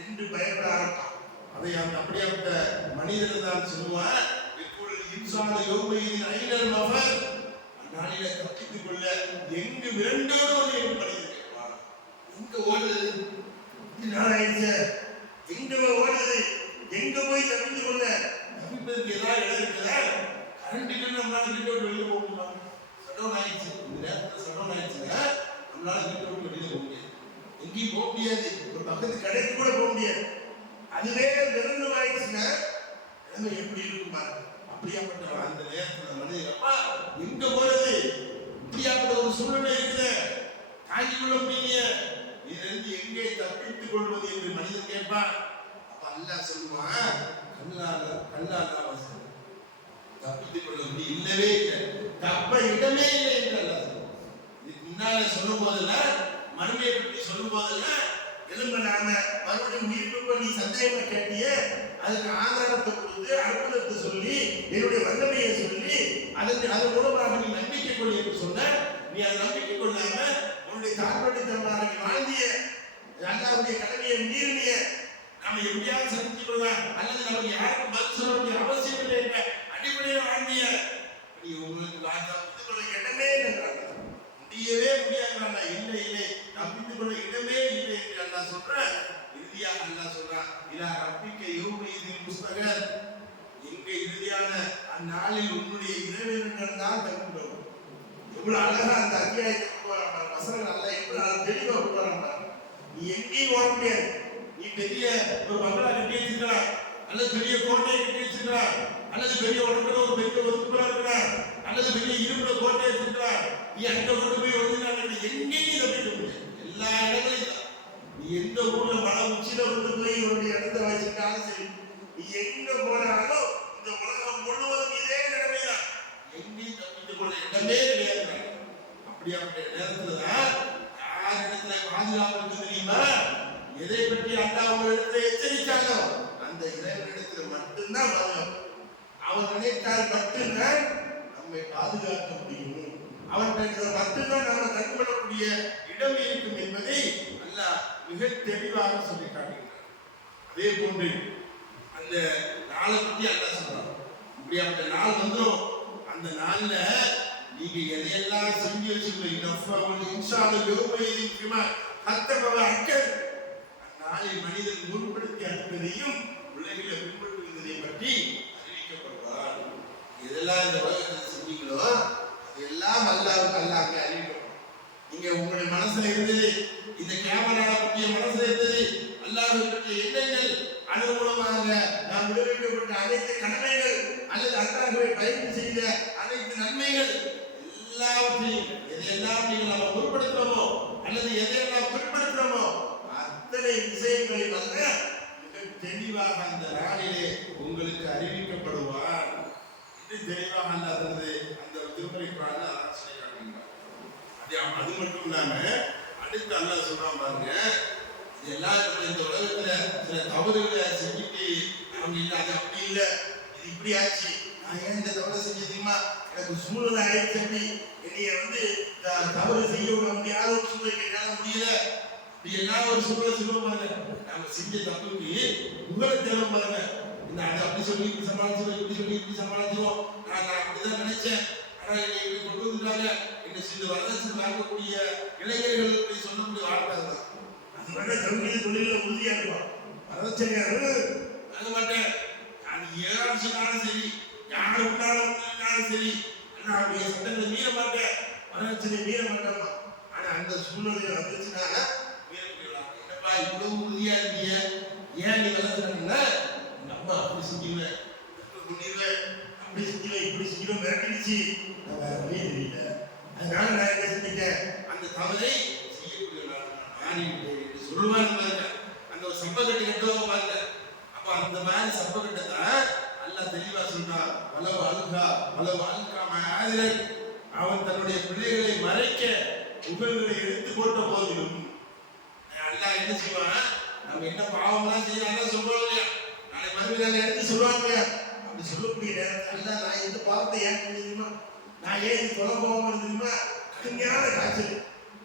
என்று பயப்பட ஆரம்பிப்பான். அதை அப்படியாப்பட்ட மனிதன் தான் சொல்லுவான், இப்பொழுது இன்சான யோமையின் ஐநல் மஃபர், நாளில தப்பித்துக் கொள்ள எங்கு விரண்டோடு ஒரு மனிதன் கேட்பான். எங்க ஓடுது நாளாயிடுச்சு, எங்க ஓடுது, எங்க போய் தப்பித்துக் கொள்ள? தப்பிப்பதற்கு ஏதாவது இடம் இருக்குதா? கரண்ட் இல்லைன்னு நம்மளால வீட்டை விட்டு வெளியே போக முடியுமா? சடவுன் ஆயிடுச்சு, இந்த நேரத்தில் சடவுன் ஆயிடுச்சுங்க, நம்மளால வீட்டை விட்டு வெளியில போக முடியாது, எங்கேயும் போக முடியாது, ஒரு பக்கத்து கடைக்கு கூட போக முடியாது. அதுவே விரண்டு ஆயிடுச்சுன்னா நிலைமை எப்படி இருக்கும் பாருங்க. அப்படியாப்பட்ட அந்த நேரத்தில் மனிதன் அப்பா எங்க போறது, இப்படியாப்பட்ட ஒரு சூழ்நிலை இருக்குது, தாங்கிக் கொள்ள முடியல, இதிலிருந்து எங்கே தப்பித்துக் கொள்வது என்று மனிதன் கேட்பான். அப்ப அல்லாஹ் சொல்லுவான், கல்லால தப்பித்துக் கொள்ள முடியும் இல்லவே இல்லை, தப்ப இடமே இல்லை என்று அல்லாஹ் சொல்லுவான். இதுக்கு முன்னால சொல்லும் போதெல்லாம், மறுமையை பற்றி சொல்லும் போதெல்லாம், எலும்ப நாம மறுபடியும் உயிர்ப்பு நீ சந்தேகமா கேட்டியே, அதுக்கு ஆதாரத்தை கொடுத்து அற்புதத்தை சொல்லி என்னுடைய வல்லமையை சொல்லி அதன் மூலமாக நீ நம்பிக்கை கொள் என்று சொன்ன, நீ அதை நம்பிக்கை கொள்ளாம உன்னுடைய தாழ்படித்தனமாக நீ வாழ்ந்திய, அல்லாஹ்வுடைய கடமையை மீறிய, நம்ம எப்படியாவது சந்தித்துக் கொள்ளலாம் அல்லது நமக்கு யாருக்கும் பதில் சொல்ல வேண்டிய அவசியம் இல்லை என்ற அடிப்படையில் வாழ்ந்திய, நீ உங்களுக்கு தப்பித்துக் கொள்ள இடமே இல்லை, முடியவே முடியாது, இல்லை இல்லை தப்பித்துக் கொள்ள இடமே இல்லை என்று அல்லாஹ் சொல்ற. இறுதியாக அல்லாஹ் சொல்றான், இலா ரப்பிக்க யௌமஇதின் முஸ்தகர், எங்க இறுதியான அந்நாளில் உன்னுடைய இறைவனிடம் தான் தங்குகிறோம். எவ்வளவு அழகா அந்த அத்தியாயத்துக்கு வசனங்கள் அல்ல எவ்வளவு தெளிவா போறாங்க. நீ எங்கேயும் ஓட முடியாது, நீ பெரிய ஒரு பங்களா கட்டி வச்சிருக்கலாம், அல்லது பெரிய கோட்டையை கட்டி வச்சிருக்கலாம், அல்லது பெரிய உடம்புல ஒரு பெரிய ஒதுக்குப்புறா இருக்கலாம், அல்லது பெரிய இரும்புல கோட்டையை வச்சிருக்கலாம், நீ அங்க கொண்டு போய் ஒதுங்கினாங்க எங்கேயும் தப்பிக்க முடியாது, எல்லா இடங்களையும் தான். நீ எந்த ஊர்ல மலை உச்சியில கொண்டு போய் உன்னுடைய இடத்தை வச்சிருக்காலும் சரி, நீ எங்க போனாலும் இந்த உலகம் முழுவதும் இதே நிலைமைதான், எங்கேயும் தப்பித்துக் கொள்ள இடமே கிடையாது. அப்படியாப்பட்ட நேரத்துல தான் யார் இடத்துல பாதுகாப்பு தெரியுமா, எதை பற்றி அல்லாஹ் உங்க இடத்துல எச்சரித்தாங்க அந்த இறைவனிடத்துல மட்டும்தான் பாதுகாப்பு. அவன் நினைத்தால் மட்டும்தான் நம்மை பாதுகாக்க முடியும், அவன் மட்டும்தான் நம்ம தங்கப்படக்கூடிய இடம் இருக்கும் என்பதை அல்லாஹ் மிக தெளிவாக சொல்லி காட்டுகிறார். அதே போன்று அந்த நாளை பற்றி அல்லாஹ் சொல்றான், இப்படியாப்பட்ட நாள் வந்துடும், அந்த நாள்ல நீங்க எதையெல்லாம் செஞ்சு வச்சுக்கீங்க, நாளில் மனிதன் முற்படுத்தி அனுப்பதையும் உலகில பின்பற்றுவதை பற்றி அறிவிக்கப்படுவார். எதெல்லாம் இந்த உலகத்தில் செஞ்சீங்களோ அதெல்லாம் அல்லாஹ்வுக்கு அல்லாஹ் அறிவிக்கப்படும். நீங்க உங்களுடைய மனசுல இருந்தது, இந்த கேமரா பற்றிய மனசுல இருந்தது, அல்லாஹ்வை பற்றிய எண்ணங்கள், அதன் மூலமாக நாம் நிறைவேற்றப்பட்ட அனைத்து கடமைகள் அல்லது அல்லாஹ்வை பயன் செய்த அனைத்து நன்மைகள் எல்லாவற்றையும் எதையெல்லாம் நீங்கள் நம்ம பொருட்படுத்துறோமோ அல்லது எதையெல்லாம் பிற்படுத்துறோமோ அத்தனை விஷயங்களையும் அல்ல மிக தெளிவாக அந்த நாளிலே உங்களுக்கு அறிவிக்கப்படுவார் என்று தெளிவாக அல்லாதது அந்த திருமறை குர்ஆன்ல ஆராய்ச்சி காட்டுகிறார். அது மட்டும் இல்லாம அடுத்து அல்லாஹ் சொல்றான் பாருங்க, இதெல்லாம் இந்த உலகத்துல சில தவறுகளை செஞ்சுட்டு அவங்க இல்லை அது அப்படி இல்லை இது இப்படி ஆச்சு, நான் ஏன் இந்த தவறு செஞ்சு தெரியுமா, எனக்கு சூழ்நிலை ஆயிடுச்சு, என்னைய தவறு செய்ய விட முடியாத ஒரு சூழ்நிலை என்னால முடியல, இப்படி எல்லாம் ஒரு சூழ்நிலை சொல்லுவோம் பாருங்க. நாம செஞ்ச தப்புக்கு உங்களை தேவை பாருங்க, இந்த அதை அப்படி சொல்லி இப்படி சமாளிச்சிடும், இப்படி சொல்லி இப்படி சமாளிச்சிடும், நான் அப்படிதான் நினைச்சேன், ஆனா என்னை இப்படி கொண்டு வந்துட்டாங்க, என்ன சில வரதட்சணை வாங்கக்கூடிய இளைஞர்கள் இப்படி சொல்லக்கூடிய வார்த்தை தான். அதனால தன்னுடைய தொழில உறுதியா இருப்பான், வரதட்சணை வாங்க மாட்டேன், அது ஏழாம் சொன்னாலும் சரி, யாரை விட்டாலும் சரி, அவருடைய சட்டங்களை மீற மாட்டேன், வரதட்சணை மீற மாட்டேன். ஆனா அந்த சூழ்நிலை வந்துச்சுன்னா மீற முடியலாம். என்னப்பா இவ்வளவு உறுதியா இருந்தீங்க, ஏன் நீ வரதட்சணை நம்ம அப்படி செஞ்சுவேன் பண்ணிடுவேன், அப்படி செஞ்சுவேன், இப்படி செஞ்சுவேன், மிரட்டிடுச்சு, வேற வழியே தெரியல, அதனால நான் என்ன செஞ்சுட்டேன், அந்த தவறை செய்யக்கூடிய மாறிவிட்டேன் என்று சொல்லுவாங்க பாருங்க. அந்த ஒரு சம்பகட்டை கட்டுவாங்க பாருங்க. அப்ப அந்த மாதிரி சம்பகட்டை தான் அல்லாஹ் தெளிவா சொல்றான், பலவு அல்கா மாதிரன். அவன் தன்னுடைய பிள்ளைகளை மறைக்க புகழ்களை எடுத்து போட்ட போதிலும் அல்லாஹ் என்ன செய்வான், நம்ம என்ன பாவம்லாம் செய்யறாங்க சொல்றோம் இல்லையா, நாளை மறுமையில எடுத்து சொல்லுவாங்க இல்லையா, அப்படி சொல்லக்கூடிய நேரத்தில் அல்லாஹ் நான் இந்த பாவத்தை ஏன் தெரியுமா, நான் ஏன் தொலை போகாமல் தெரியுமா, கடுமையான காய்ச்சல்,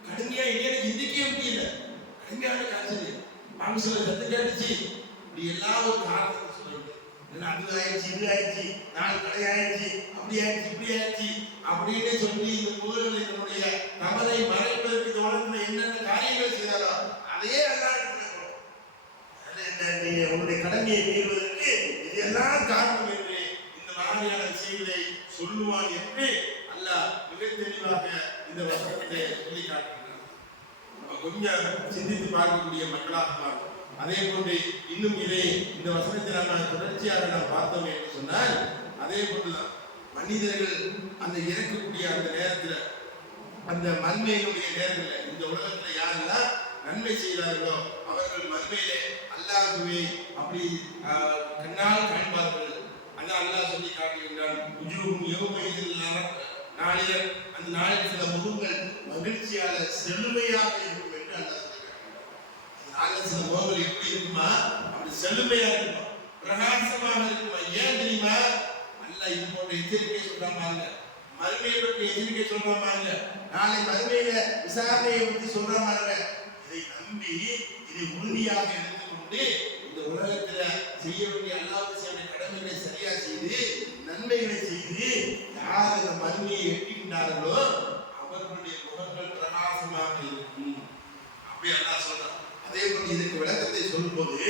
கடுமையா எனக்கு இந்திக்கவே முடியல, கடுமையான காய்ச்சல், மனசுல சத்து கேட்டுச்சு, இப்படி எல்லா ஒரு காரணத்தை சொல்லுங்க, அது ஆயிடுச்சு இது ஆயிடுச்சு நாலு கடை ஆயிடுச்சு அப்படி ஆயிடுச்சு இப்படி ஆயிடுச்சு அப்படின்னு சொல்லி இந்த புகழ்களை தன்னுடைய தவறை மறைப்பதற்கு இந்த உலகத்துல என்னென்ன காரியங்கள் செய்தாரோ அதையே எல்லாம் நீ உன்னுடைய கடமையை மீறுவதற்கு இதெல்லாம் காரணம் என்று இந்த மாதிரியான விஷயங்களை சொல்லுவான் என்று அல்லாஹ் மிக தெளிவாக இந்த வசனத்தை சொல்லி காட்டுகிறார். நம்ம கொஞ்சம் சிந்தித்து பார்க்கக்கூடிய மக்களாக மாறும். அதே போன்று இன்னும் இதை இந்த வசனத்தை நம்ம தொடர்ச்சியாக நாம் பார்த்தோம் என்று சொன்னால் அதே போன்றுதான் மனிதர்கள் அந்த இறக்கக்கூடிய அந்த நேரத்தில் அந்த மண்மையினுடைய நேரத்தில் இந்த உலகத்தில் யாரெல்லாம் நன்மை செய்தார்களோ அவர்கள் மண்மையிலே அல்லாஹ்வை அப்படி கண்ணால் காண்பார்கள். அதான் அல்லாஹ் சொல்லி காட்டுகின்றான், நாளில் அந்த நாளில் சில முகங்கள் மகிழ்ச்சியால செழுமையாக இருக்கும் என்று அல்லாஹ் சொல்லியிருக்காங்க. சில முகங்கள் எப்படி இருக்குமா, அப்படி செழுமையா இருக்குமா, பிரகாசமாக இருக்குமா. ஏன் தெரியுமா, அல்லாஹ் இது போன்ற எச்சரிக்கை சொல்றாங்க, மறுமையை பற்றி எச்சரிக்கை சொல்றாங்க, நாளை மறுமையில விசாரணையை பற்றி சொல்றாங்க. இதை நம்பி இதை உறுதியாக எடுத்துக்கொண்டு இந்த உலகத்துல செய்ய வேண்டிய அல்லாஹ்வுக்கு செய்ய கடமைகளை சரியா செய்து நன்மைகளை செய்து யார் இந்த மறுமையை எட்டுகின்றார்களோ அவர்களுடைய முகங்கள் பிரகாசமாக இருக்கும் அப்படி அல்லாஹ் சொல்றான். அதே போல இதற்கு விளக்கத்தை சொல்லும்போது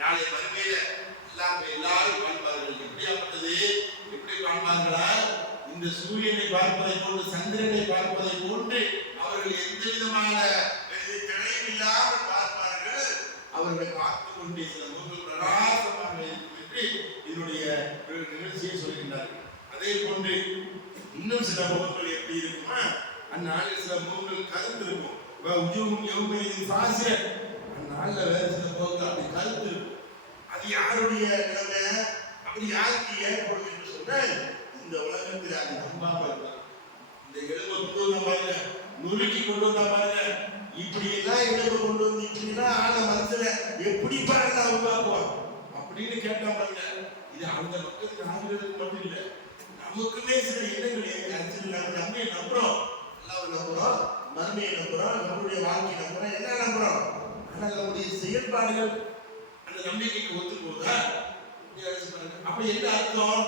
நாளை மறுமையில எல்லாரும் காண்பார்கள். எப்படியாப்பட்டது, எப்படி காண்பார்களா, இந்த சூரியனை பார்ப்பதை போன்று சந்திரனை பார்ப்பதை போன்று அவர்கள் எந்த விதமான இல்லாமல் பார்ப்பார்கள். அவர்கள் பார்த்து கொண்டே சில முகங்கள் பிரகாசமாக இருக்கும் என்று இதனுடைய நிகழ்ச்சியை சொல்கின்றார்கள். அதே போன்று இன்னும் சில முகங்கள் எப்படி இருக்குமா, அந்நாளில் சில முகங்கள் கருத்து இருக்கும். அந்நாளில் வேறு சில முகங்கள் அப்படி கருத்து இருக்கும். அது யாருடைய நிலைமை, அப்படி யாருக்கு ஏற்படும் என்று சொன்னால் இந்த உலகத்தில் அது நம்பாமல் இருக்கலாம். இந்த எலும்பை கொண்டு வந்த பாருங்க, நுறுக்கி கொண்டு வந்த பாருங்க, இப்படி எல்லாம் எலும்பை கொண்டு வந்து இப்படி எல்லாம் ஆன மனசுல எப்படி பாருங்க உருவாக்குவான் அப்படின்னு கேட்டா பாருங்க. இது அந்த மக்களுக்கு ஆண்களுக்கு மட்டும் இல்லை, நமக்குமே சில எண்ணங்கள் அரசியல் நம்ம நம்பியை நம்புறோம், எல்லாம் நம்புறோம், மறுமையை நம்புறோம், நம்மளுடைய வாழ்க்கையை நம்புறோம், என்ன நம்புறோம், ஆனால் நம்முடைய செயல்பாடுகள் அந்த நம்பிக்கைக்கு ஒத்து போகுதா? அப்படி என்ன அர்த்தம்,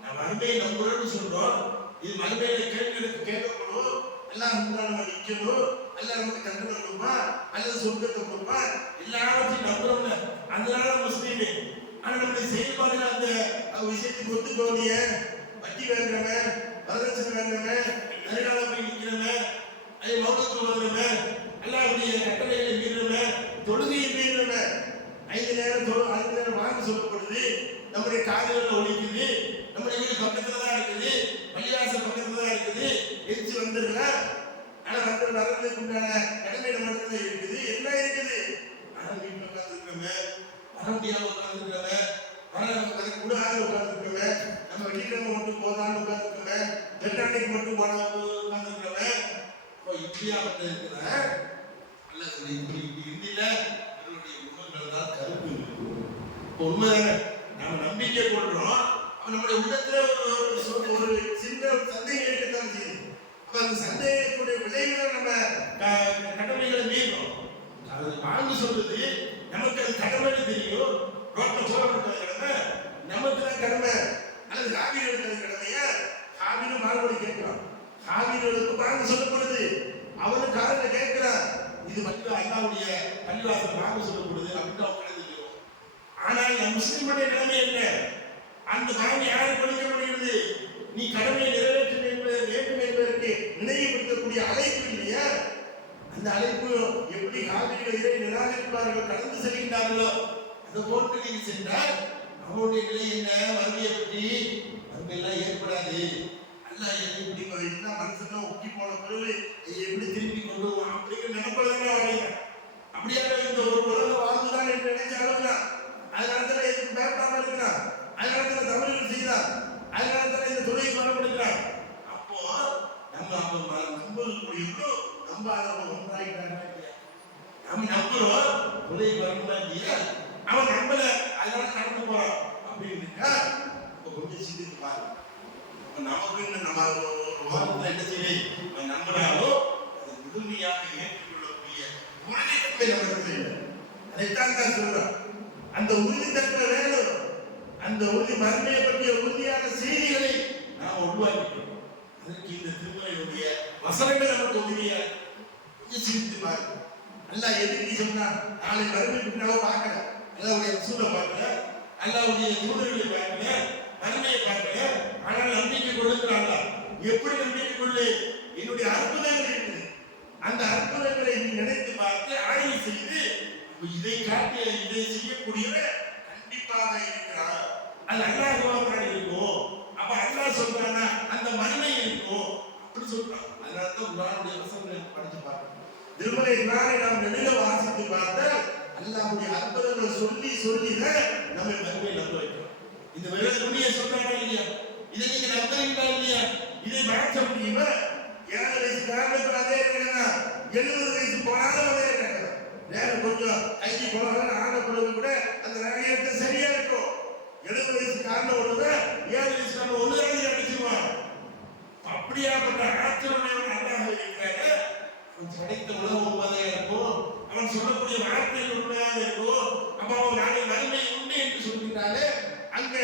நான் மறுமையை நம்புறோம்னு சொல்றோம், இது மறுமையில கேள்விகளுக்கு கேட்கப்படும், எல்லாம் நம்ம நிக்கணும், எல்லாம் நமக்கு தண்டனை கொடுப்பா அல்லது சொர்க்கத்தை கொடுப்பா எல்லாத்தையும் நம்புறோம்ல, அதனால முஸ்லீமே. ஆனா நம்முடைய செயல்பாடுகள் அந்த விஷயத்துக்கு ஒத்து போகலைய, வட்டி வேண்டவன், வரதட்சணை வேண்டவன், நெருங்கால போய் நிக்கிறவன், அதை மௌனத்துக்கு வருவவன், எல்லாருடைய கட்டளைகளை மீறவன், தொழுகையை மீறவன், 5 நேரம் வாங்க சொல்லப்படுது, நம்முடைய காதுகளில் ஒழிக்குது, நம்முடைய வீடு பக்கத்துல தான் இருக்குது, பள்ளிவாசல் பக்கத்துல தான் இருக்குது, எரிச்சு வந்துருக்கலாம். ஆனா மக்கள் வரதுக்கு உண்டான கடமை நம்ம இடத்துல இருக்குது, என்ன இருக்குது, ஆனா வீட்டில் உட்கார்ந்துருக்கிறவங்க, வர முடியாம உட்கார்ந்துருக்கிறவங்க, வரக்கூடாது உட்கார்ந்துருக்கிறவங்க, நம்ம வெள்ளிக்கிழமை மட்டும் போதான்னு உட்கார்ந்துருக்கிறவங்க, வெள்ளாண்டைக்கு மட்டும் போன உட்கார்ந்துருக்கிறவங்க, இப்போ இப்படியாப்பட்ட இருக்கிற அல்ல சொல்லி இப்படி இருந்தில என்னுடைய முகங்கள் தான் கருப்பு. இப்போ உண்மைதானே, நம்ம நம்பிக்கை கொள்றோம், நம்முடைய உள்ளத்துல ஒரு சின்ன சந்தேகம் இருக்கத்தான் செய்யுது. அப்ப அந்த சந்தேகத்துடைய விளைவுகளை நம்ம கடமைகளை மீறணும். அது வாங்க சொல்றது நமக்கு அது கடமை தெரியும், ரோட்ல போடப்பட்டது கடமை, நமக்கு தான் கடமை, அல்லது காவிரி இருக்கிறது கடமையா, காவிரி மாறுபடி கேட்கிறான், காவிரிகளுக்கு வாங்க சொல்லப்படுது, அவனுக்கு காரணம் கேட்கிறான், இது மட்டும் அல்லாவுடைய பள்ளிவாசல் வாங்க சொல்லப்படுது அப்படின்னு அவங்க கிடைச்சிருக்கோம். ஆனால் நம் முஸ்லிமுடைய நிலைமை என்ன, அந்த வாங்கி யாருக்கு கொடுக்கப்படுகிறது, நீ கடமையை நிறைவேற்ற வேண்டும் என்பதற்கு நினைவுபடுத்தக்கூடிய அழைப்பு இல்லையா, அந்த அழைப்பு எப்படி காவிரிகள் இதை நிராகரிப்பார்கள், கடந்து செல்கின்றார்களோ அதை போட்டு நீங்க சென்றால் அவருடைய நிலை என்ன, வறுமையை பற்றி வறுமையெல்லாம் ஏற்படாது, அல்ல அல்லாஹ் எப்படி என்ன மனுஷன் ஒக்கி போன பிறகு எப்படி திரும்பி கொண்டு வருவான் அப்படிங்கிற நினைப்பதான் வரீங்க. அப்படியாக இந்த ஒரு உலக வாழ்ந்துதான் என்று நினைச்சாலும் அதனால தான் எதுக்கு பயப்படாம இருக்கிறான், அதனால தான் தமிழில் செய்தார், அதனால தான் இந்த துறையை வரப்படுகிறார். அப்போ நம்ம நம்பக்கூடியதோ நம்பாதவங்க ஒன்றாயிட்டாங்க. நம்ம நம்புறோம் துறையை வரணும்னா இல்லையா, அவன் நம்பல அதனால கடந்து போறான் அப்படின்னு கொஞ்சம் சிந்தித்து பாருங்க. நமக்கு நம்ம ஒரு வாரத்தில் என்ன செய்ய நம்பினாலும் அதை முழுமையாக ஏற்றுக்கொள்ளக்கூடிய உறுதித்தன்மை நம்மிடத்தில் இல்லை. அதைத்தான் தான் சொல்றோம். அந்த உறுதித்தன்மை வேணும். அந்த உறுதி மறுமையை பற்றிய உறுதியான செய்திகளை நாம் உருவாக்கிட்டோம். அதற்கு இந்த திருமலையுடைய வசனங்கள் நமக்கு உதவியா கொஞ்சம் சிந்தித்து பாருங்க. அல்லாஹ் எதுக்கு சொன்னா நாளை மறுமை பின்னாலும் பார்க்கல, அல்லாஹ்வுடைய ரசூலை பார்க்கல, அல்லாஹ்வுடைய தூதர்களை பார்க்கல, மறுமையை பார்க்கல, ஆனால் நம்பிக்கை கொள்ளுகிறாங்க. எப்படி நம்பிக்கை கொள்ளு? என்னுடைய அற்புதங்கள் இருக்குது. அந்த அற்புதங்களை நீ நினைத்து பார்த்து ஆய்வு செய்து இதை காட்டி இதை செய்யக்கூடியவர் கண்டிப்பாக இருக்கிறார். அது அல்லாஹ்வாக இருக்கும். அப்ப அல்லாஹ் சொல்றானா அந்த மறுமை இருக்கும் அப்படி சொல்றான். அதனாலதான் குர்ஆனுடைய வசனங்களை படிச்சு பார்க்கணும். திருமலை குர்ஆனை நாம் நெடுக வாசித்து பார்த்தால் அல்லாஹ்வுடைய அற்புதங்களை சொல்லி சொல்லிதான் நம்மை மறுமை நம்ப வைக்கிறோம். இந்த வேதனையை சொல்றாங்க இல்லையா, இதை நீங்க நம்புறீங்களா இல்லையா, இதை மாற்ற முடியுமா? 7 வயசு காரணத்துக்கு அதே இருக்கா, 70 வயசு போனாலும் அதே இருக்கா. வேற கொஞ்சம் கைக்கு போனாலும் ஆன பிறகு கூட அந்த நகையத்தை சரியா இருக்கும். 70 வயசு காரணம் ஒண்ணுதான், 7 வயசு காரணம் ஒண்ணுதான் அடிச்சுவான். அப்படியாப்பட்ட ஆச்சரியமான அல்லாஹ் இருக்கிறாங்க. அவன் படைத்த உலகம் உண்மையாக இருக்கும், அவன் சொல்லக்கூடிய வார்த்தைகள் உண்மையாக இருக்கும். அப்ப அவன் நாளை மறுமை உண்மை என்று சொல்கிறாரு. அங்க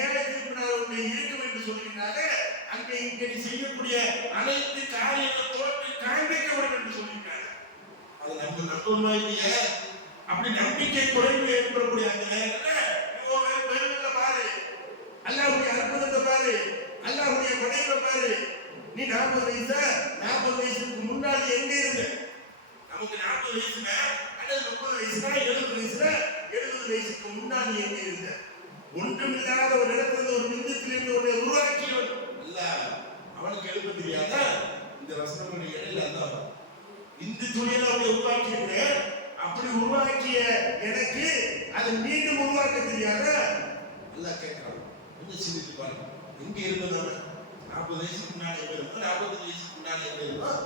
ஏழைக்கு ஒன்று இருக்கும் என்று சொல்கிறாரு. அங்க இங்க செய்யக்கூடிய அனைத்து காரியங்கள் தோற்று காண்பிக்கப்படும் என்று சொல்கிறாரு. அது நம்ம நம்புமா இல்லையா? அப்படி நம்பிக்கை குறைவு ஏற்படக்கூடிய அந்த நேரத்தில் பாரு, அல்லாஹ்வுடைய அற்புதத்தை பாரு, அல்லாஹ்வுடைய படைப்பை பாரு. நீ 40 வயசுக்கு முன்னாடி எங்க இருந்த? நமக்கு 40 வயசுல அல்லது 30 வயசுல 70 வயசுல 70 வயசுக்கு முன்னாடி எங்க இருந்த? ஒன்றுமில்லாத ஒரு இடத்துல ஒரு மிந்தத்திலிருந்து ஒரு உருவாக்கியவன் அல்ல. அவனுக்கு எழுப்ப தெரியாத இந்த வசனங்களுடைய இடையில தான் இந்த துணியில அவனை உருவாக்கியிருக்க. அப்படி உருவாக்கிய எனக்கு அதை மீண்டும் உருவாக்க தெரியாத அல்ல கேட்கிறான். கொஞ்சம் சிந்தித்து பாருங்க. எங்க இருந்தது? 40 வயசுக்கு முன்னாடி எங்க இருந்தோம், 45 வயசுக்கு முன்னாடி எங்க இருந்தோம்.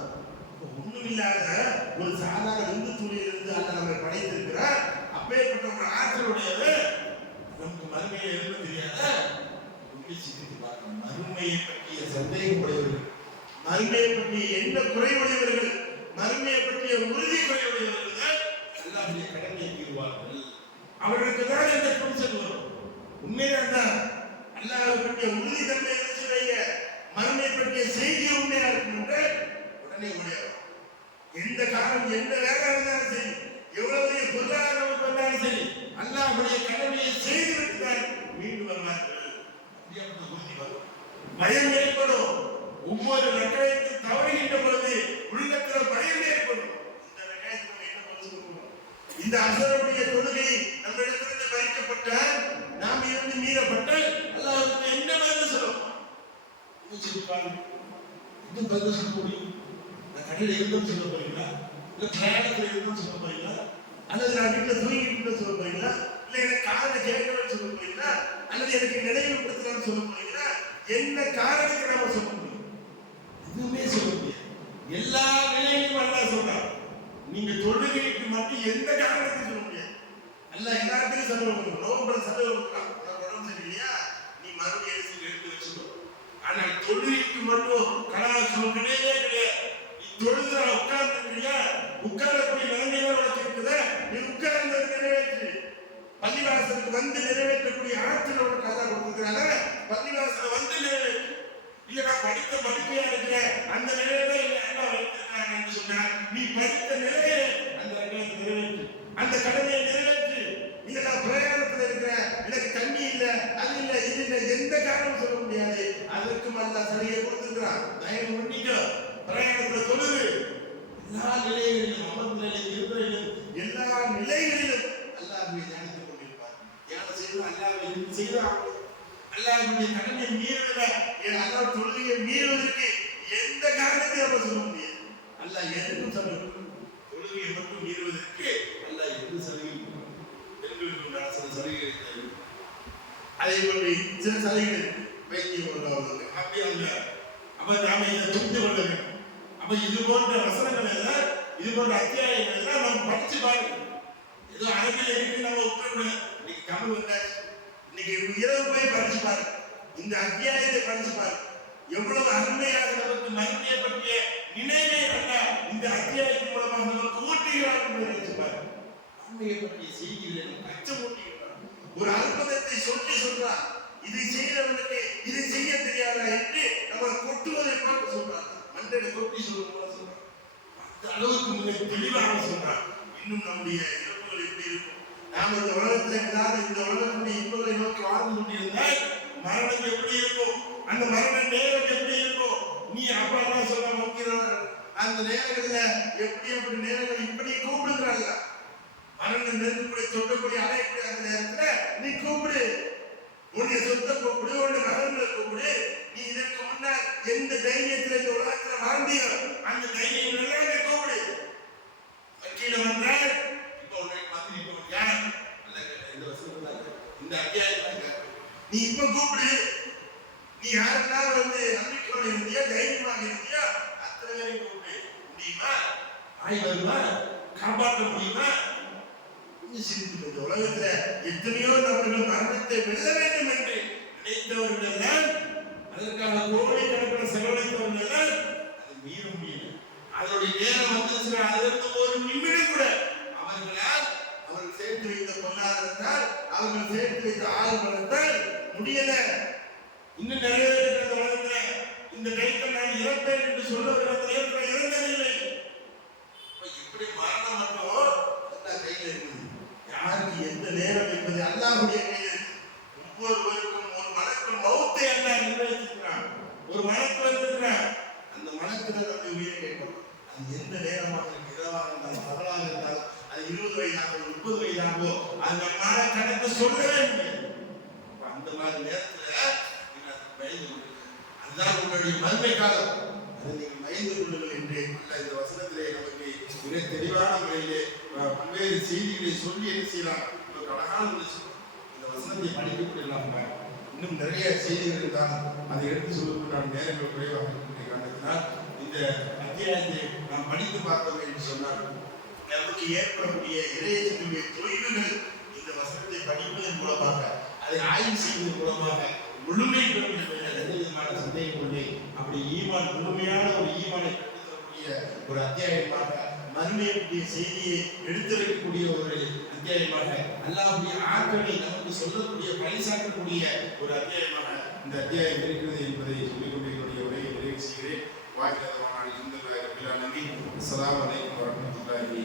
ஒண்ணுமில்லாத ஒரு சாதாரண இந்து துணியிலிருந்து அல்ல நம்மை படைத்திருக்கிறார். அப்பேற்பட்ட ஒரு ஆற்றலுடையது நமக்கு மறுமையை எழுத தெரியாத சிந்தித்து பார்க்கணும். மறுமையை பற்றிய சந்தேகம் உடையவர்கள், மறுமையை பற்றிய என்ன குறைவுடையவர்கள், மறுமையை பற்றிய உறுதி குறைவுடையவர்கள் அல்லாஹ்வுடைய கடமையை தீர்வார்கள். அவர்களுக்கு தான் இந்த புரிச்சல் வரும். உண்மையாக தான் அல்லாஹ்வை பற்றிய உறுதி தன்மை செய்ய மறுமையை பற்றிய செய்தி உண்மையா இருக்கும் உடனே உடையவர். எந்த காரணம் எந்த வேலை இருந்தாலும் சரி, எவ்வளவு பொருளாதாரம் வந்தாலும் சரி, அல்லாஹ்வுடைய கடமையை செய்து விட்டுதான் மீண்டும் வருவார்கள். பயம் ஏற்படும். ஒவ்வொரு ரக்காயத்தை தவறுகின்ற பொழுது உள்ளத்தில் பயம் ஏற்படும். இந்த அசருடைய தொழுகை நம்மிடத்திலிருந்து பறிக்கப்பட்டால், நாம் இருந்து மீறப்பட்டால் அல்லாஹ்வுக்கு என்ன பதில் சொல்லுவோம்? இது பதில் சொல்ல முடியும்? நான் கடையில் இருந்தும் சொல்ல போறீங்களா, இல்ல பிரயாணத்தில் இருந்தும் சொல்ல போறீங்களா, அல்லது நான் வீட்டில் தூங்கிட்டு சொல்ல போறீங்களா, இல்ல எனக்கு காதலை கேட்கணும்னு சொல்ல போறீங்களா, அல்லது எனக்கு நினைவுபடுத்தணும்னு சொல்ல போறீங்களா? என்ன காரணத்துக்கு நாம சொல்ல முடியும்? எதுவுமே சொல்ல முடியாது. எல்லா நிலையிலும் அல்லாஹ் சொல்றான். நீங்க தொழுகைக்கு மட்டும் எந்த காரணத்தையும் சொல்ல முடியாது. அல்லாஹ் எல்லாத்தையும் சொல்ல முடியும். நோம்புல சதவீதம் கொடுக்கலாம். உடம்பு சரியில்லையா, நீ மறுபடியும் எடுத்து வச்சுக்கோ. ஆனால் தொழுகைக்கு மட்டும் கலாச்சாரம் கிடையவே கிடையாது. நீ தொழுகிற உட்கார்ந்துருக்கியா, உட்காரக்கூடிய நிலைமையோட வச்சிருக்குத, நீ உட்கார்ந்து நிறைவேற்று. பள்ளிவாசலுக்கு வந்து நிறைவேற்றக்கூடிய ஆற்றலோட கதை கொடுத்துக்கிறாங்க. பள்ளிவாசல வந்து நிறைவேற்று. இல்ல நான் படித்த படிப்பையா இருக்கிறேன் அந்த நிலையில என்ன வைத்திருக்காங்க என்று சொன்னார். நீ படித்த நிலையை அந்த நிறைவேற்று, அந்த கடமையை நிறைவேற்று. இல்ல நான் பிரயாணத்துல இருக்கிறேன், எனக்கு தண்ணி இல்ல, அது இல்ல, இது இல்ல, எந்த காரணம் சொல்ல முடியாது. அதற்கும் அல்ல சரியை கொடுத்துருக்கிறான். தயவு பண்ணிக்க, பிரயாணத்துல தொழுது. எல்லா நிலைகளிலும், அமர்ந்த நிலையில், இருந்த எல்லா நிலைகளிலும் அல்லாஹ்வை தியானித்துக் கொண்டிருப்பார். தியானம் செய்து அல்லாஹ்வை செய்து அல்லாஹ்வுடைய கடமை மீறுவத அல்லாஹ் தொழுகையை மீறுவதற்கு எந்த காரணத்தையும் நம்ம சொல்ல முடியாது. அல்லாஹ் எதுக்கும் சொல்லணும். தொழுகையை மட்டும் மீறுவதற்கு அல்லாஹ் எந்த சலுகையும் பெண்களுக்கு உண்டான சில சலுகைகள் அதே போன்று சில சலுகைகள் வைத்தியம் கொள்ளாதது அப்படி அல்ல. அப்ப நாம இதை புரிந்து கொள்ள வேண்டும். அப்ப இது போன்ற வசனங்கள் எல்லாம் இது போன்ற அத்தியாயங்கள் எல்லாம் நம்ம படிச்சு பாருங்க. ஏதோ அரபில் இருக்கு நம்ம உட்கார்ந்து இன்னைக்கு தமிழ் வந்தாச்சு. இன்னைக்கு இரவு போய் படிச்சு பாருங்க. இந்த அத்தியாயத்தை படிச்சு பாருங்க. எவ்வளவு அருமையாக நமக்கு மகிமையை பற்றிய நினைவை அல்ல இந்த அத்தியாயத்தின் மூலமாக நமக்கு ஊட்டுகிறார் என்று நினைச்சு பாருங்க. மகிமையை பற்றிய செய்திகளை நமக்கு அச்சமூட்டுகிறார். ஒரு அற்புதத்தை சொல்லி சொல்றார். இதை செய்யறவனுக்கு இதை செய்ய தெரியாதா என்று நம்ம கொட்டுவதை பார்த்து சொல்றார். மண்டை கொட்டி சொல்லும் போல சொல்றார். அந்த அளவுக்கு மிக தெளிவாக சொல்றார். இன்னும் நம்முடைய இறப்புகள் எப்படி இருக்கும்? நாம் இந்த உலகத்தில் இல்லாத இந்த உலகத்துடைய இன்பங்களை நோக்கி வாழ்ந்து கொண்டிருந்தால் மரணம் எப்படி இருக்கும்? அந்த மரண நேரம் எப்படி இருக்கும்? நீ அப்பா சொல்ல வைக்கிறவர் அந்த நேரங்களில் எப்படி நேரங்கள் இப்படி கூப்பிடுகிறாங்க. மரணம் நெருங்கக்கூடிய சொல்லக்கூடிய அழைக்கூடிய அந்த நேரத்தில் நீ கூப்பிடு. உன்னுடைய சொத்தை கூப்பிடு, உன்னுடைய மகன்களை கூப்பிடு. நீ இதற்கு முன்னால் எந்த தைரியத்தில் இந்த உலகத்தில் வாழ்ந்தியோ அந்த தைரியம் எல்லாம் கூப்பிடு. கீழே வந்தால் இப்போ உன்னை பார்த்து யார் இந்த வருஷம் இந்த அத்தியாயத்தில் நீ இப்ப கூப்பிடு. நீ யாருக்கெல்லாம் நம்பிக்கையோடு இருந்தியா தைரியமாக இருந்தியா அத்தனை பேரையும் கூப்பிடு. முடியுமா? ஆய் வருமா? காப்பாற்ற முடியுமா? இந்த உலகத்துல எத்தனையோ நபர்கள் மரணத்தை வெல்ல வேண்டும் என்று நினைத்தவர்கள் எல்லாம் அதற்காக கோடிக்கணக்கான செலவழித்தவர்கள் எல்லாம் அதை மீற முடியல. அதனுடைய நேரம் வந்துச்சுன்னா அதற்கு ஒரு நிமிடம் கூட அவர்கள் சேர்த்து வைத்த பொருளாதாரத்தால் அவர்கள் சேர்த்து வைத்த ஆளுநரத்தால் முடியல. இன்னும் நிறைய பேர் உலகத்துல இந்த டைத்தில் நான் இறப்பேன் என்று சொல்லுகிற இறந்ததில்லை. இப்படி மரணம் மட்டும் கையில் இருக்குது. யாருக்கு எந்த நேரம் என்பது அல்லாஹ்வுடைய கையில். ஒவ்வொருவருக்கும் ஒரு மலக்குள் மௌத்தை அல்லாஹ் நிர்ணயித்திருக்கிறான். ஒரு மலக்கு வந்திருக்கிறான். அந்த மலக்குல நம்முடைய உயிரை கேட்கும். அது எந்த நேரமாக இருக்கு? இரவாக இருந்தாலும் பகலாக இருந்தாலும் அது 20 வயதாகவோ 30 வயதாகவோ அது நம்மால கணக்கு சொல்லவே முடியாது. அந்த மாதிரி நேரத்துல பயந்து அதுதான் உங்களுடைய மறுமை காலம். அதை நீங்கள் பயந்து கொள்ளுங்கள் என்று இந்த வசனத்திலே நமக்கு மிக தெளிவான முறையிலே பல்வேறு செய்திகளை சொல்லி என்ன செய்யலாம். நமக்கு அழகான இந்த வசனத்தை படிக்க இல்லாம இன்னும் நிறைய செய்திகள் இருந்தாலும் அதை எடுத்து சொல்லக்கூடிய நேரங்கள் குறைவாக இருக்கக்கூடிய காரணத்தினால் இந்த அத்தியாயத்தை நாம் படித்து பார்த்தோம் என்று சொன்னால் நமக்கு ஏற்படக்கூடிய இறையத்தினுடைய தொய்வுகள் இந்த வசனத்தை படிப்பதன் மூலமாக அதை ஆய்வு செய்வதன் மூலமாக முழுமை பெறும் எந்த விதமான சந்தேகம் இல்லை. அப்படி ஈமான் முழுமையான ஒரு ஈமானை பெற்றுத்தரக்கூடிய ஒரு அத்தியாயமாக மறுமையுடைய செய்தியை எடுத்துரைக்கக்கூடிய ஒரு அத்தியாயமாக அல்லாஹ்வுடைய ஆற்றலை நமக்கு சொல்லக்கூடிய பரிசாற்றக்கூடிய ஒரு அத்தியாயமாக இந்த அத்தியாயம் இருக்கிறது என்பதை சொல்லிக் கொண்டு என்னுடைய உரையை நிறைவு செய்கிறேன். வாய்ப்பு இந்த அஸ்ஸலாமு அலைக்கும் வரஹ்மத்துல்லாஹி